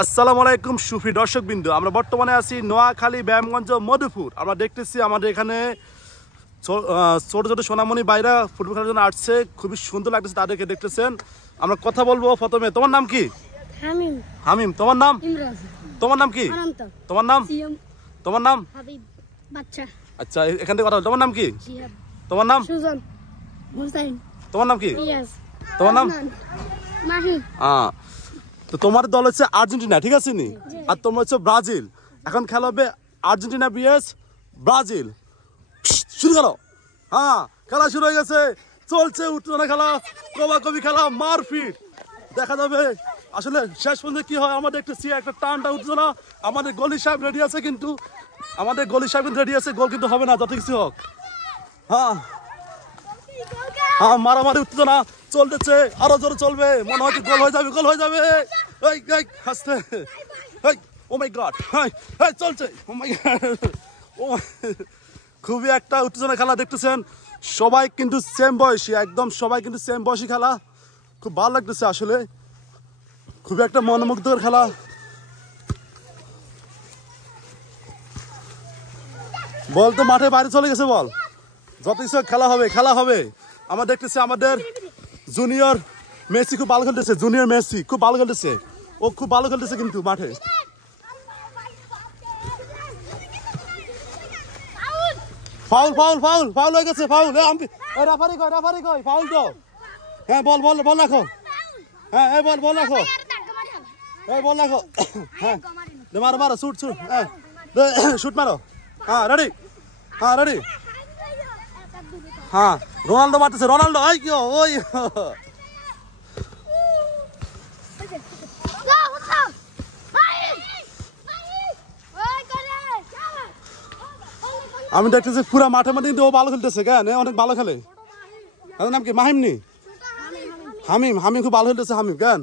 আসসালামু আলাইকুম সুফি দর্শকবৃন্দ, আমরা বর্তমানে আছি নোয়াখালী ব্যায়ামগঞ্জ মধুপুর। আমরা দেখতেছি আমাদের এখানে ছোট ছোট সোনামণি বাইরা ফুটবল খেলার জন্য আসছে, খুবই সুন্দর লাগতেছে তাদেরকে দেখতেছেন। আমরা কথা বলবো প্রথমে। তোমার নাম কি? হামিম। হামিম। তোমার নাম? ইমরাজ। তোমার নাম কি? অনন্ত। তোমার নাম? সিয়াম। তোমার নাম? হাবিব। বাচ্চা। আচ্ছা, এখান থেকে কথা বল। তোমার নাম কি? জিহাদ। তোমার নাম? সুজন। হুসাইন। তোমার নাম কি? রিয়াজ। তোমার নাম? মাহি। তো তোমার দল হচ্ছে আর্জেন্টিনা, ঠিক আছে নি? আর তোমরা হচ্ছে ব্রাজিল। এখন খেলা হবে আর্জেন্টিনা ভিএস ব্রাজিল। শুরু করো। হ্যাঁ, খেলা শুরু হয়ে গেছে, চলছে উত্তেজনা খেলা, কবাকবি খেলা, মারপিট। দেখা যাবে আসলে শেষ পর্যন্ত কি হয়। আমরা দেখতেছি একটা টানটা উত্তেজনা। আমাদের গলি সাহেব রেডি আছে, কিন্তু আমাদের গলি সাহেব রেডি আছে, গোল কিন্তু হবে না যত কিছু হোক। হ্যাঁ হ্যাঁ, মারামারি উত্তেজনা চলতেছে, আরো জোরে চলবে, মনে হয় গোল হয়ে যাবে, গোল হয়ে যাবে। এই এই হাসতে, এই ও মাই গড, এই চলছে, ও মাই গড, ও খুবই একটা উত্তেজনা খেলা দেখতেছেন। সবাই কিন্তু সেম বয়সী, একদম সবাই কিন্তু সেম বয়সী খেলা। খুব ভালো লাগতেছে আসলে, খুবই একটা মনোমুগ্ধকর খেলা। বল তো মাঠে বাইরে চলে গেছে, বল যত কিছু খেলা হবে, খেলা হবে। আমরা দেখতেছি আমাদের জুনিয়র মেসি খুব ভালো খেলতেছে, জুনিয়র মেসি খুব ভালো খেলতেছে, ও খুব ভালো খেলতেছে কিন্তু মাঠে। ফাউল ফাউল ফাউল ফাউল হয়ে গেছে, ফাউল। রেফারি কই, রেফারি কই, ফাউল তো। হ্যাঁ, বল বল বল রাখো। হ্যাঁ, এই বল বল রাখো, এই বল রাখো। হ্যাঁ, মারো মারো, শুট শুট, হ্যাঁ শুট মারো। হ্যাঁ রেডি, হ্যাঁ রেডি। হ্যাঁ, রোনাল্ডো মারতেছে, রোনাল্ডো। এই কি ওই, আমি দেখতেছি পুরা মাঠে মাঠে কিন্তু ও ভালো খেলতেছে, কেন অনেক ভালো খেলে। তার নাম কি? মাহিম নি? হামিম। হামিম খুব ভালো খেলতেছে, হামিম কেন।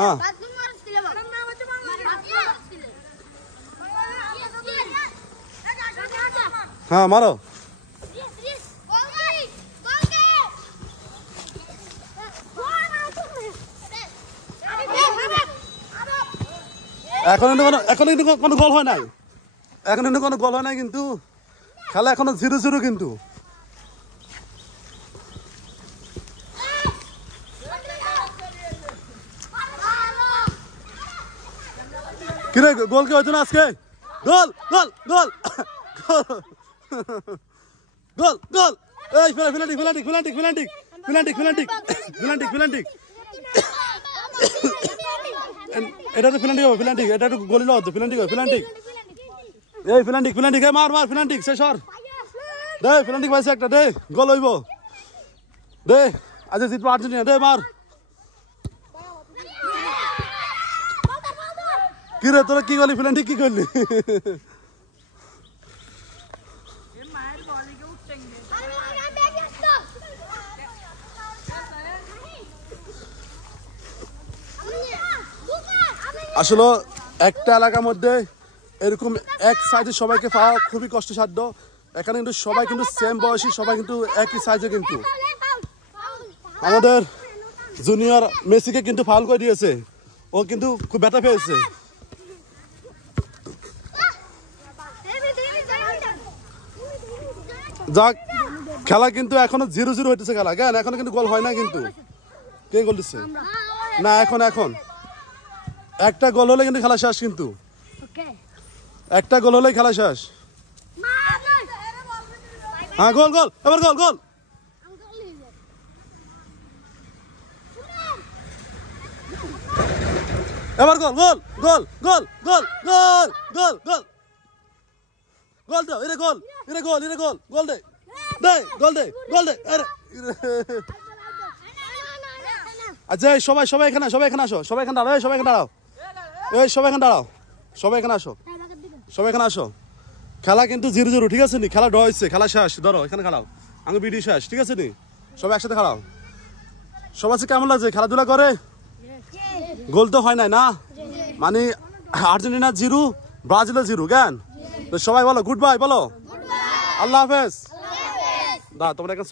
হ্যাঁ হ্যাঁ, মারো। এখন কিন্তু কোনো গোল হয় নাই, এখন কিন্তু কোনো গোল হয় নাই, কিন্তু খেলা এখনো 0-0 কিন্তু। কিরে, গোল কি হয়েছে না আজকে? গোল গোল গোল গোল গোল। এই ফিলান্টিক ফিলান্টিক ফিলান্টিক ফিলান্টিক ফিলান্টিক ফিলান্টিক ফিলান্টিক ফিলান্টিক, এটা তো ফিলান্টিক হবে, ফিলান্টিক, এটা একটু গোলি লওয়া হতো, ফিলান্টিক হবে, ফিলান্টিক। এই ফিলান্টিক ফিলান্টিক, মার মার ফিলান্টিক, শেষ হর দে, ফিলান্টিক পাইছে একটা, দে গোল হইব, দে আজ জিতবো আর্জেন্টিনা, দে মার। কি রে তোরা কি করলি, ফিলান্টিক কি করলি? আসলে একটা এলাকার মধ্যে এরকম এক সাইজে সবাইকে পাওয়া খুবই কষ্টসাধ্য। এখানে কিন্তু সবাই কিন্তু সেম বয়সী, সবাই কিন্তু একই সাইজে। কিন্তু আমাদের জুনিয়র মেসিকে কিন্তু ফাউল করে দিয়েছে, ও কিন্তু খুব ব্যথা পেয়েছে। যাক, খেলা কিন্তু এখনো 0-0 হইতেছে খেলা, কেন এখনো কিন্তু গোল হয় না। কিন্তু কে গোল দিচ্ছে না, এখন একটা গোল হলে কিন্তু খেলা শেষ, কিন্তু একটা গোল হলেই খেলা শেষ। হ্যাঁ, গোল গোল, এবার গোল গোল। এবার গোল গোল গোল গোল গোল গোল গোল গোল গোল দাও, এরে গোল, এরে গোল, এরে গোল, গোল দে, দে গোল দে, গোল দে। আচ্ছা, সবাই সবাই এখানে, সবাই এখানে আসো, সবাই এখানে দাঁড়াও, সবাই এখানে দাঁড়াও, এই সবাই এখানে দাঁড়াও, সবাই এখানে আসো, সবাই এখানে আসো। খেলা কিন্তু 0-0, ঠিক আছে নি? খেলা ড্র হয়েছে, খেলা শেষ। ধরো এখানে খেলাও, আমি বিডি শেষ, ঠিক আছে নি? সবাই একসাথে খেলাও। সবার কেমন লাগছে খেলাধুলা করে? গোল তো হয় নাই না, মানে আর্জেন্টিনা 0 ব্রাজিলের 0, কেন? তো সবাই বলো গুড বাই, বলো আল্লাহ হাফেজ। দা তোমরা এখন